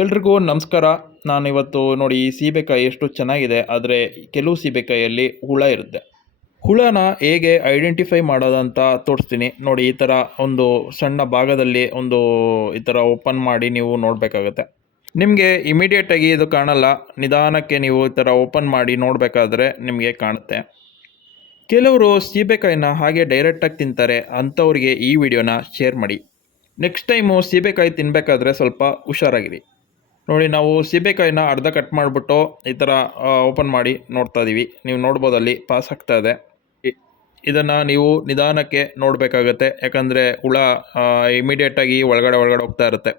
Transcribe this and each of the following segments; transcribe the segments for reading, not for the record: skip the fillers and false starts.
ಎಲ್ರಿಗೂ ನಮಸ್ಕಾರ. ನಾನಿವತ್ತು ನೋಡಿ ಸೀಬೆಕಾಯಿ ಎಷ್ಟು ಚೆನ್ನಾಗಿದೆ, ಆದರೆ ಕೆಲವು ಸೀಬೆಕಾಯಿಯಲ್ಲಿ ಹುಳ ಇರುತ್ತೆ. ಹುಳನ ಹೇಗೆ ಐಡೆಂಟಿಫೈ ಮಾಡೋದಂತ ತೋರಿಸ್ತೀನಿ ನೋಡಿ. ಈ ಥರ ಒಂದು ಸಣ್ಣ ಭಾಗದಲ್ಲಿ ಈ ಥರ ಓಪನ್ ಮಾಡಿ ನೀವು ನೋಡಬೇಕಾಗತ್ತೆ. ನಿಮಗೆ ಇಮಿಡಿಯೇಟಾಗಿ ಇದು ಕಾಣಲ್ಲ, ನಿಧಾನಕ್ಕೆ ನೀವು ಈ ಥರ ಓಪನ್ ಮಾಡಿ ನೋಡಬೇಕಾದ್ರೆ ನಿಮಗೆ ಕಾಣುತ್ತೆ. ಕೆಲವರು ಸೀಬೆಕಾಯಿನ ಹಾಗೆ ಡೈರೆಕ್ಟಾಗಿ ತಿಂತಾರೆ, ಅಂಥವ್ರಿಗೆ ಈ ವಿಡಿಯೋನ ಶೇರ್ ಮಾಡಿ. ನೆಕ್ಸ್ಟ್ ಟೈಮು ಸೀಬೆಕಾಯಿ ತಿನ್ನಬೇಕಾದ್ರೆ ಸ್ವಲ್ಪ ಹುಷಾರಾಗಿರಿ. ನೋಡಿ, ನಾವು ಸೀಬೆಕಾಯಿನ ಅರ್ಧ ಕಟ್ ಮಾಡಿಬಿಟ್ಟು ಈ ಥರ ಓಪನ್ ಮಾಡಿ ನೋಡ್ತಾ ಇದ್ದೀವಿ. ನೀವು ನೋಡ್ಬೋದು ಅಲ್ಲಿ ಪಾಸ್ ಆಗ್ತಾ ಇದೆ. ಇದನ್ನು ನೀವು ನಿಧಾನಕ್ಕೆ ನೋಡಬೇಕಾಗತ್ತೆ, ಯಾಕಂದರೆ ಹುಳ ಇಮಿಡಿಯೇಟಾಗಿ ಒಳಗಡೆ ಹೋಗ್ತಾ ಇರುತ್ತೆ.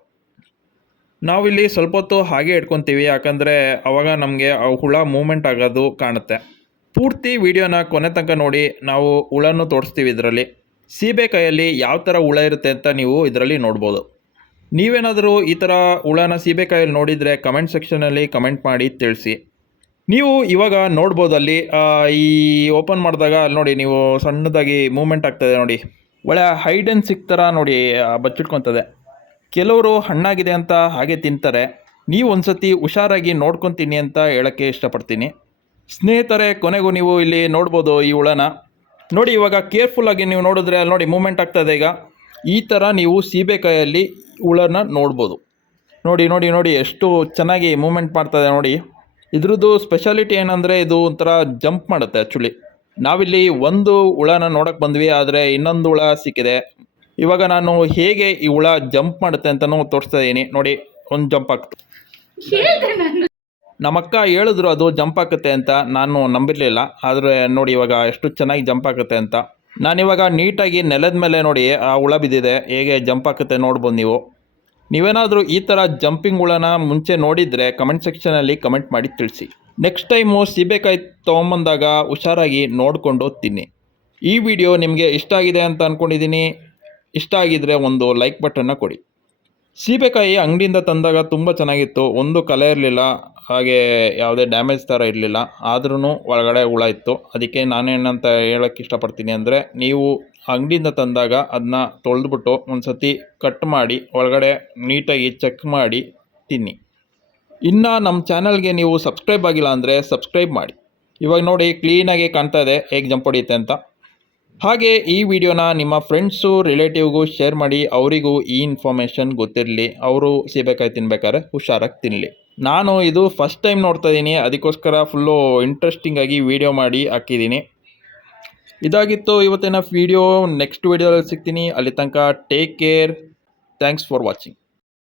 ನಾವಿಲ್ಲಿ ಸ್ವಲ್ಪ ಹೊತ್ತು ಹಾಗೆ ಇಟ್ಕೊತೀವಿ, ಯಾಕಂದರೆ ಆವಾಗ ನಮಗೆ ಆ ಹುಳ ಮೂಮೆಂಟ್ ಆಗೋದು ಕಾಣುತ್ತೆ. ಪೂರ್ತಿ ವಿಡಿಯೋನ ಕೊನೆ ತನಕ ನೋಡಿ, ನಾವು ಹುಳನೂ ತೋರಿಸ್ತೀವಿ ಇದರಲ್ಲಿ. ಸೀಬೆಕಾಯಲ್ಲಿ ಯಾವ ಥರ ಹುಳ ಇರುತ್ತೆ ಅಂತ ನೀವು ಇದರಲ್ಲಿ ನೋಡ್ಬೋದು. ನೀವೇನಾದರೂ ಈ ಥರ ಹುಳನ ಸೀಬೆಕಾಯಲ್ಲಿ ನೋಡಿದರೆ ಕಮೆಂಟ್ ಸೆಕ್ಷನಲ್ಲಿ ಕಮೆಂಟ್ ಮಾಡಿ ತಿಳಿಸಿ. ನೀವು ಇವಾಗ ನೋಡ್ಬೋದು ಅಲ್ಲಿ ಈ ಓಪನ್ ಮಾಡಿದಾಗ ಅಲ್ಲಿ ನೋಡಿ, ನೀವು ಸಣ್ಣದಾಗಿ ಮೂಮೆಂಟ್ ಆಗ್ತದೆ ನೋಡಿ, ಒಳ್ಳೆ ಹೈಡ್ ಆ್ಯಂಡ್ ಸಿಕ್ ಥರ ನೋಡಿ ಬಚ್ಚಿಟ್ಕೊತದೆ. ಕೆಲವರು ಹಣ್ಣಾಗಿದೆ ಅಂತ ಹಾಗೆ ತಿಂತಾರೆ. ನೀವು ಒಂದು ಸತಿ ಹುಷಾರಾಗಿ ನೋಡ್ಕೊತೀನಿ ಅಂತ ಹೇಳೋಕ್ಕೆ ಇಷ್ಟಪಡ್ತೀನಿ. ಸ್ನೇಹಿತರೆ, ಕೊನೆಗೂ ನೀವು ಇಲ್ಲಿ ನೋಡ್ಬೋದು ಈ ಹುಳನ ನೋಡಿ. ಇವಾಗ ಕೇರ್ಫುಲ್ಲಾಗಿ ನೀವು ನೋಡಿದ್ರೆ ಅಲ್ಲಿ ನೋಡಿ ಮೂಮೆಂಟ್ ಆಗ್ತದೆ. ಈಗ ಈ ಥರ ನೀವು ಸೀಬೆಕಾಯಲ್ಲಿ ಹುಳನ ನೋಡ್ಬೋದು. ನೋಡಿ ನೋಡಿ ನೋಡಿ ಎಷ್ಟು ಚೆನ್ನಾಗಿ ಮೂಮೆಂಟ್ ಮಾಡ್ತದೆ ನೋಡಿ. ಇದ್ರದ್ದು ಸ್ಪೆಷಾಲಿಟಿ ಏನಂದರೆ ಇದು ಒಂಥರ ಜಂಪ್ ಮಾಡುತ್ತೆ. ಆ್ಯಕ್ಚುಲಿ ನಾವಿಲ್ಲಿ ಒಂದು ಹುಳನ ನೋಡೋಕ್ಕೆ ಬಂದ್ವಿ, ಆದರೆ ಇನ್ನೊಂದು ಹುಳ ಸಿಕ್ಕಿದೆ. ಇವಾಗ ನಾನು ಹೇಗೆ ಈ ಹುಳ ಜಂಪ್ ಮಾಡುತ್ತೆ ಅಂತಲೂ ತೋರಿಸ್ತಾ ಇದ್ದೀನಿ ನೋಡಿ. ಒಂದು ಜಂಪ್ ಆಗ್ತದೆ. ನಮ್ಮಕ್ಕ ಹೇಳಿದ್ರು ಅದು ಜಂಪ್ ಆಗುತ್ತೆ ಅಂತ, ನಾನು ನಂಬಿರಲಿಲ್ಲ. ಆದರೆ ನೋಡಿ ಇವಾಗ ಎಷ್ಟು ಚೆನ್ನಾಗಿ ಜಂಪ್ ಆಗುತ್ತೆ ಅಂತ. ನಾನಿವಾಗ ನೀಟಾಗಿ ನೆಲದ ಮೇಲೆ ನೋಡಿ ಆ ಹುಳ ಬಿದ್ದಿದೆ, ಹೇಗೆ ಜಂಪ್ ಆಗುತ್ತೆ ನೋಡ್ಬೋದು ನೀವು. ನೀವೇನಾದರೂ ಈ ಥರ ಜಂಪಿಂಗ್ ಹುಳನ ಮುಂಚೆ ನೋಡಿದರೆ ಕಮೆಂಟ್ ಸೆಕ್ಷನಲ್ಲಿ ಕಮೆಂಟ್ ಮಾಡಿ ತಿಳಿಸಿ. ನೆಕ್ಸ್ಟ್ ಟೈಮು ಸೀಬೆಕಾಯಿ ತೊಗೊಂಬಂದಾಗ ಹುಷಾರಾಗಿ ನೋಡಿಕೊಂಡು ತಿನ್ನಿ. ಈ ವಿಡಿಯೋ ನಿಮಗೆ ಇಷ್ಟ ಆಗಿದೆ ಅಂತ ಅಂದ್ಕೊಂಡಿದ್ದೀನಿ. ಇಷ್ಟ ಆಗಿದ್ದರೆ ಒಂದು ಲೈಕ್ ಬಟನ್ನ ಕೊಡಿ. ಸೀಬೆಕಾಯಿ ಅಂಗಡಿಯಿಂದ ತಂದಾಗ ತುಂಬ ಚೆನ್ನಾಗಿತ್ತು, ಒಂದು ಕಲೆ ಇರಲಿಲ್ಲ, ಹಾಗೆ ಯಾವುದೇ ಡ್ಯಾಮೇಜ್ ಥರ ಇರಲಿಲ್ಲ. ಆದ್ರೂ ಒಳಗಡೆ ಹುಳ ಇತ್ತು. ಅದಕ್ಕೆ ನಾನೇನಂತ ಹೇಳೋಕ್ಕೆ ಇಷ್ಟಪಡ್ತೀನಿ ಅಂದರೆ, ನೀವು ಅಂಗಡಿಯಿಂದ ತಂದಾಗ ಅದನ್ನ ತೊಳೆದ್ಬಿಟ್ಟು ಒಂದು ಸತಿ ಕಟ್ ಮಾಡಿ ಒಳಗಡೆ ನೀಟಾಗಿ ಚೆಕ್ ಮಾಡಿ ತಿನ್ನಿ. ಇನ್ನು ನಮ್ಮ ಚಾನಲ್ಗೆ ನೀವು ಸಬ್ಸ್ಕ್ರೈಬ್ ಆಗಿಲ್ಲ ಅಂದರೆ ಸಬ್ಸ್ಕ್ರೈಬ್ ಮಾಡಿ. ಇವಾಗ ನೋಡಿ ಕ್ಲೀನಾಗಿ ಕಾಣ್ತಾ ಇದೆ ಹೇಗೆ ಜಂಪ್ ಹೊಡಿಯುತ್ತೆ ಅಂತ. ಹಾಗೆ ಈ ವಿಡಿಯೋನ ನಿಮ್ಮ ಫ್ರೆಂಡ್ಸು ರಿಲೇಟಿವ್ಗೂ ಶೇರ್ ಮಾಡಿ, ಅವರಿಗೂ ಈ ಇನ್ಫಾರ್ಮೇಷನ್ ಗೊತ್ತಿರಲಿ, ಅವರು ಸೀಬೆಕಾಯಿ ತಿನ್ಬೇಕಾದ್ರೆ ಹುಷಾರಾಗಿ ತಿನ್ನಲಿ. ನಾನು ಇದು ಫಸ್ಟ್ ಟೈಮ್ ನೋಡ್ತಾ ಇದ್ದೀನಿ, ಅದಕ್ಕೋಸ್ಕರ ಫುಲ್ಲು ಇಂಟ್ರೆಸ್ಟಿಂಗಾಗಿ ವಿಡಿಯೋ ಮಾಡಿ ಹಾಕಿದ್ದೀನಿ. ಇದಾಗಿತ್ತು ಇವತ್ತಿನ ವಿಡಿಯೋ. ನೆಕ್ಸ್ಟ್ ವಿಡಿಯೋದಲ್ಲಿ ಸಿಗ್ತೀನಿ. ಅಲ್ಲಿ ತನಕ take care. Thanks for watching.